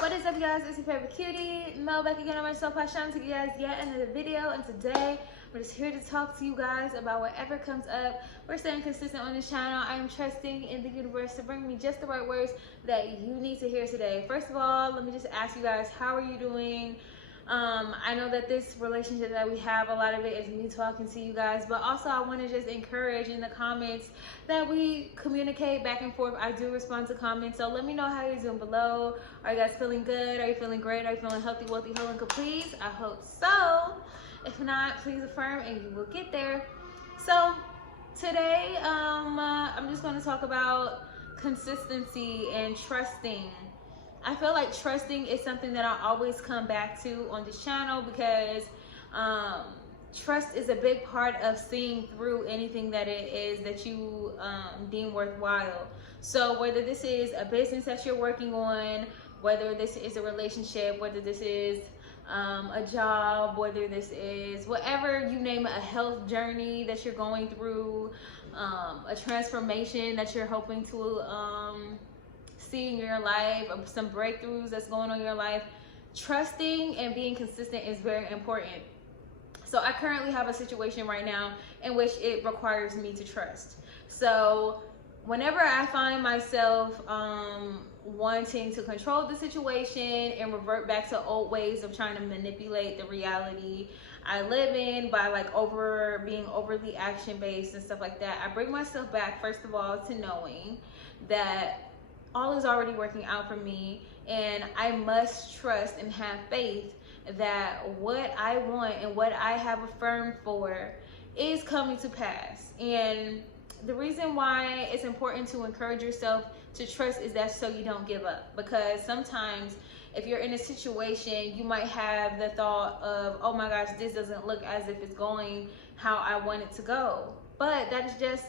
What is up, you guys? It's your favorite cutie, Mel, back again on my Soul Pod, trying to give you guys yet another video. And today, we're just here to talk to you guys about whatever comes up. We're staying consistent on this channel. I am trusting in the universe to bring me just the right words that you need to hear today. First of all, let me just ask you guys, how are you doing? I know that this relationship that we have, a lot of it is me talking to you guys, but also I want to just encourage in the comments that we communicate back and forth. I do respond to comments, so let me know how you're doing below. Are you guys feeling good? Are you feeling great? Are you feeling healthy, wealthy, whole, and complete? I hope so. If not, please affirm and you will get there. So today, I'm just going to talk about consistency and trusting. I feel like trusting is something that I always come back to on this channel because trust is a big part of seeing through anything that it is that you deem worthwhile. So whether this is a business that you're working on, whether this is a relationship, whether this is a job, whether this is whatever you name it, a health journey that you're going through, a transformation that you're hoping to see in your life, some breakthroughs that's going on in your life, trusting and being consistent is very important. So I currently have a situation right now in which it requires me to trust. So whenever I find myself wanting to control the situation and revert back to old ways of trying to manipulate the reality I live in by being overly action-based and stuff like that, I bring myself back, first of all, to knowing that all is already working out for me, and I must trust and have faith that what I want and what I have affirmed for is coming to pass. And the reason why it's important to encourage yourself to trust is that so you don't give up, because sometimes if you're in a situation, you might have the thought of, oh my gosh, this doesn't look as if it's going how I want it to go. But that is just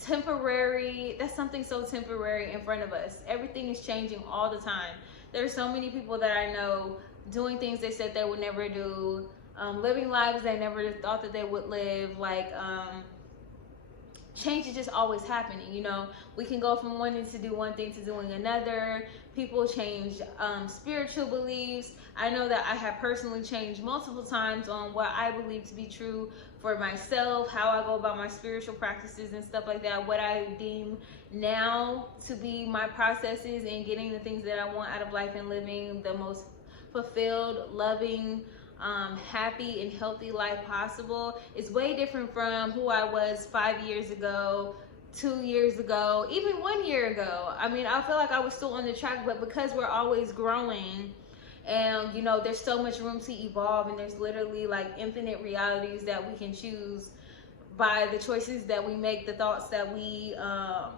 temporary. That's something so temporary in front of us. Everything is changing all the time. There's so many people that I know doing things they said they would never do, living lives they never thought that they would live. Change is just always happening. You know, we can go from wanting to do one thing to doing another. People change spiritual beliefs. I know that I have personally changed multiple times on what I believe to be true for myself, how I go about my spiritual practices and stuff like that, what I deem now to be my processes in getting the things that I want out of life and living the most fulfilled, loving, happy and healthy life possible is way different from who I was 5 years ago, 2 years ago, even 1 year ago. I mean, I feel like I was still on the track, but because we're always growing and, you know, there's so much room to evolve, and there's literally infinite realities that we can choose by the choices that we make, the thoughts that we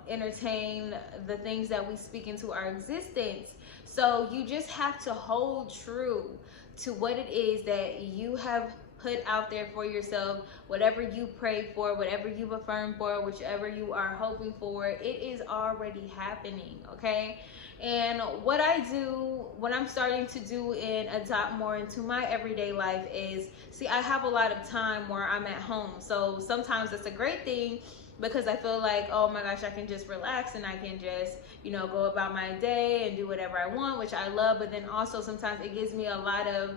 entertain, the things that we speak into our existence. So you just have to hold true to what it is that you have put out there for yourself. Whatever you prayed for, whatever you've affirmed for, whichever you are hoping for, it is already happening, okay? And what I do, what I'm starting to do and adopt more into my everyday life is, see, I have a lot of time where I'm at home. So sometimes that's a great thing because I feel like, oh my gosh, I can just relax and I can just, you know, go about my day and do whatever I want, which I love. But then also sometimes it gives me a lot of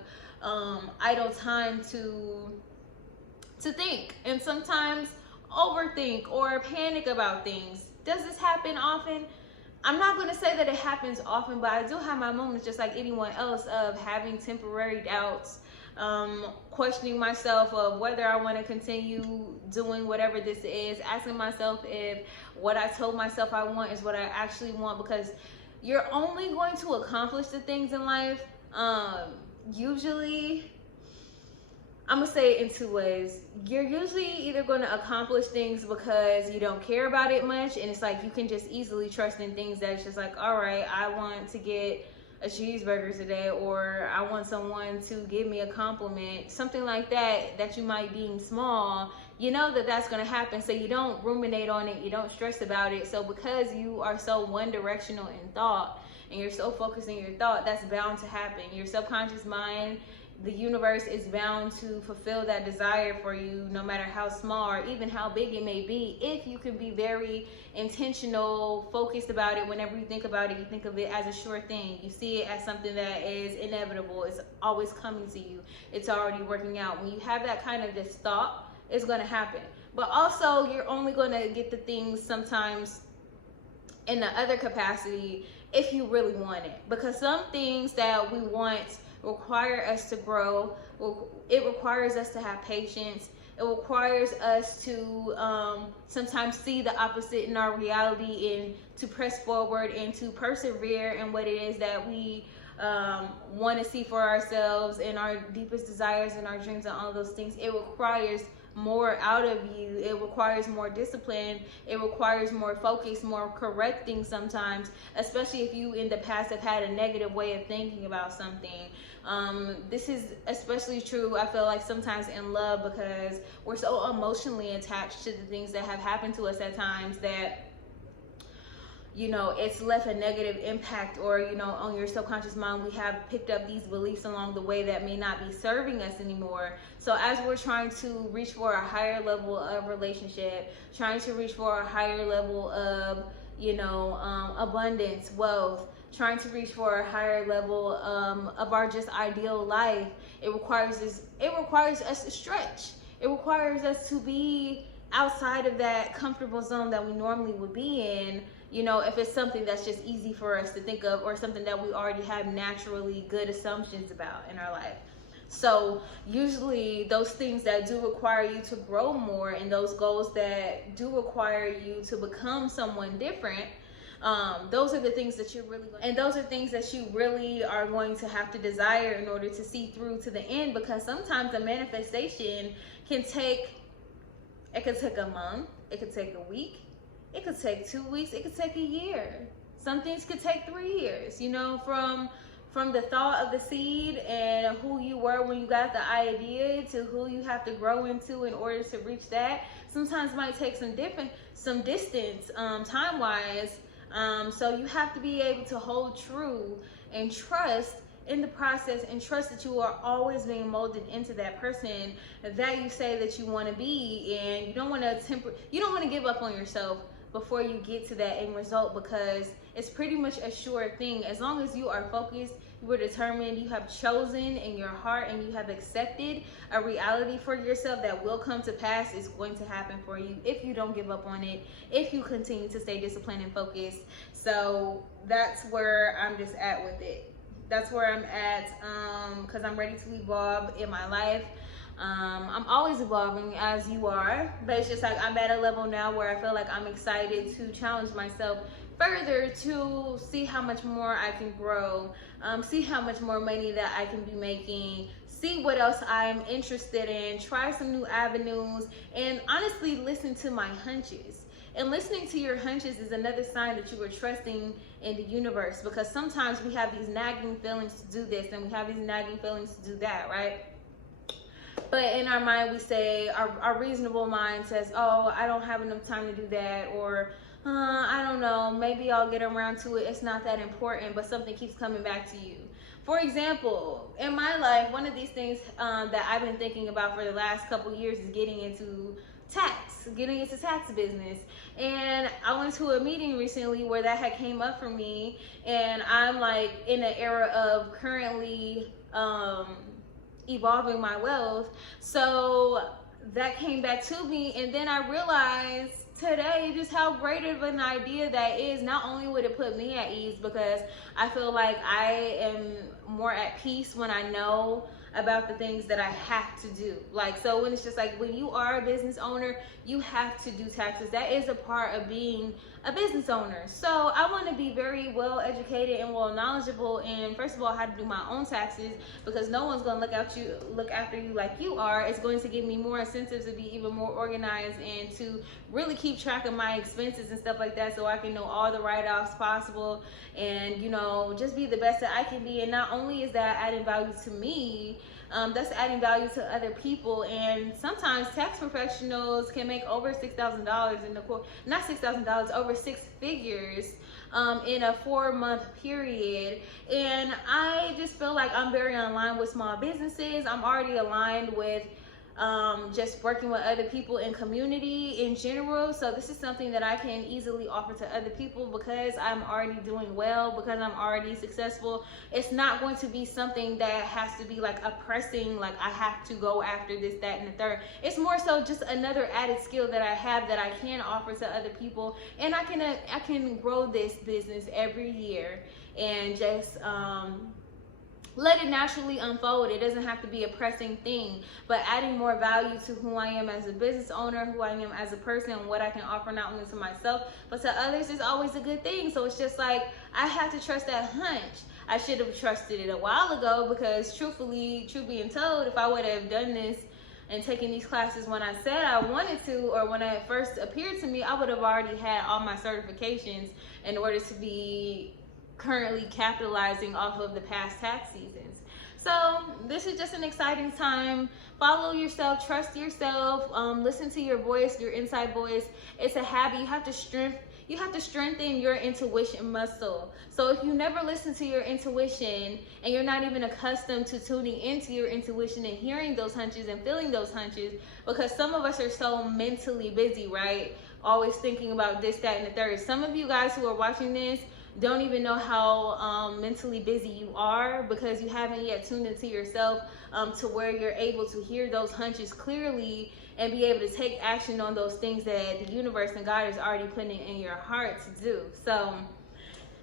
idle time to think, and sometimes overthink or panic about things. Does this happen often? I'm not going to say that it happens often, but I do have my moments just like anyone else of having temporary doubts, questioning myself of whether I want to continue doing whatever this is, asking myself if what I told myself I want is what I actually want, because you're only going to accomplish the things in life. Usually, I'm gonna say it in two ways. You're usually either going to accomplish things because you don't care about it much, and it's like you can just easily trust in things that's just like, all right, I want to get a cheeseburger today, or I want someone to give me a compliment, something like that, that you might deem small. You know that that's going to happen, so you don't ruminate on it, you don't stress about it. So because you are so one directional in thought and you're so focused in your thought, that's bound to happen. Your subconscious mind the universe is bound to fulfill that desire for you, no matter how small or even how big it may be, if you can be very intentional, focused about it. Whenever you think about it, you think of it as a sure thing. You see it as something that is inevitable. It's always coming to you. It's already working out. When you have that kind of just thought, it's going to happen. But also, you're only going to get the things sometimes in the other capacity if you really want it. Because some things that we want require us to grow. It requires us to have patience. It requires us to sometimes see the opposite in our reality and to press forward and to persevere in what it is that we want to see for ourselves and our deepest desires and our dreams and all those things. It requires more out of you. It requires more discipline. It requires more focus, more correcting sometimes, especially if you in the past have had a negative way of thinking about something. This is especially true, I feel like, sometimes in love, because we're so emotionally attached to the things that have happened to us at times that, you know, it's left a negative impact, or, you know, on your subconscious mind, we have picked up these beliefs along the way that may not be serving us anymore. So as we're trying to reach for a higher level of relationship, trying to reach for a higher level of, you know, abundance, wealth, trying to reach for a higher level of our just ideal life, it requires us to stretch. It requires us to be outside of that comfortable zone that we normally would be in, you know, if it's something that's just easy for us to think of, or something that we already have naturally good assumptions about in our life. So usually those things that do require you to grow more, and those goals that do require you to become someone different, those are the things that you're really are going to have to desire in order to see through to the end. Because sometimes the manifestation could take a month, it could take a week, it could take 2 weeks, it could take a year. Some things could take 3 years, you know, from the thought of the seed and who you were when you got the idea to who you have to grow into in order to reach that. Sometimes it might take some distance time-wise. So you have to be able to hold true and trust in the process, and trust that you are always being molded into that person that you say that you want to be. And you don't want to give up on yourself before you get to that end result, because it's pretty much a sure thing. As long as you are focused, you are determined, you have chosen in your heart, and you have accepted a reality for yourself that will come to pass, it's going to happen for you if you don't give up on it, if you continue to stay disciplined and focused. So that's where I'm just at with it. That's where I'm at, because I'm ready to evolve in my life. I'm always evolving, as you are, but it's just like I'm at a level now where I feel like I'm excited to challenge myself further to see how much more I can grow, see how much more money that I can be making, see what else I'm interested in, try some new avenues, and honestly listen to my hunches. And listening to your hunches is another sign that you are trusting in the universe, because sometimes we have these nagging feelings to do this and we have these nagging feelings to do that, right? But in our mind, we say, our reasonable mind says, oh, I don't have enough time to do that, or I don't know, maybe I'll get around to it, it's not that important, but something keeps coming back to you. For example, in my life, one of these things that I've been thinking about for the last couple years is getting into tax business. And I went to a meeting recently where that had came up for me, and I'm like in an era of currently evolving my wealth. So that came back to me, and then I realized today just how great of an idea that is. Not only would it put me at ease, because I feel like I am more at peace when I know about the things that I have to do. Like, so when it's just like, when you are a business owner, you have to do taxes. That is a part of being a business owner. So I want to be very well educated and well knowledgeable in, first of all, how to do my own taxes, because no one's going to look after you like you are. It's going to give me more incentives to be even more organized and to really keep track of my expenses and stuff like that, so I can know all the write-offs possible and, you know, just be the best that I can be. And not only is that adding value to me, that's adding value to other people. And sometimes tax professionals can make over $6,000 in the court, not $6,000, over 6 figures in a 4-month period. And I just feel like I'm very aligned with small businesses. I'm already aligned with just working with other people in community in general. So this is something that I can easily offer to other people because I'm already doing well, because I'm already successful. It's not going to be something that has to be like a pressing, like I have to go after this, that, and the third. It's more so just another added skill that I have that I can offer to other people, and I can grow this business every year and just let it naturally unfold. It doesn't have to be a pressing thing, but adding more value to who I am as a business owner, who I am as a person, and what I can offer not only to myself, but to others is always a good thing. So it's just like, I have to trust that hunch. I should have trusted it a while ago because truthfully, truth being told, if I would have done this and taken these classes when I said I wanted to, or when it first appeared to me, I would have already had all my certifications in order to be currently capitalizing off of the past tax seasons. So this is just an exciting time. Follow yourself, trust yourself, listen to your voice, your inside voice. It's a habit. You have to strengthen your intuition muscle. So if you never listen to your intuition and you're not even accustomed to tuning into your intuition and hearing those hunches and feeling those hunches, because some of us are so mentally busy, right? Always thinking about this, that, and the third. Some of you guys who are watching this don't even know how mentally busy you are because you haven't yet tuned into yourself to where you're able to hear those hunches clearly and be able to take action on those things that the universe and God is already putting in your heart to do. So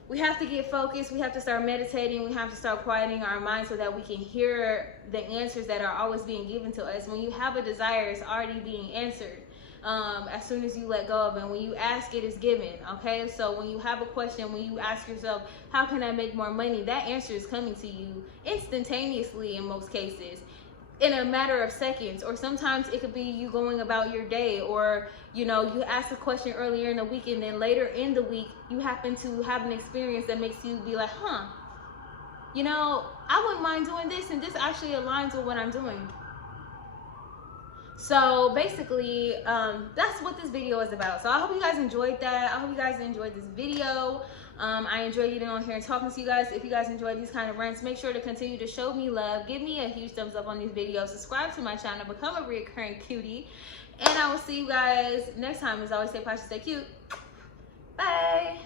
we have to get focused. We have to start meditating. We have to start quieting our minds so that we can hear the answers that are always being given to us. When you have a desire, it's already being answered. As soon as you let go of it, when you ask, it is given. Okay, so when you have a question, when you ask yourself, how can I make more money, that answer is coming to you instantaneously in most cases, in a matter of seconds. Or sometimes it could be you going about your day, or you ask a question earlier in the week and then later in the week you happen to have an experience that makes you be like, I wouldn't mind doing this, and this actually aligns with what I'm doing. So basically, that's what this video is about. So I hope you guys enjoyed that. I hope you guys enjoyed this video. I enjoy getting on here and talking to you guys. If you guys enjoy these kind of rants, make sure to continue to show me love. Give me a huge thumbs up on these videos. Subscribe to my channel. Become a recurring cutie. And I will see you guys next time. As always, stay positive, stay cute. Bye.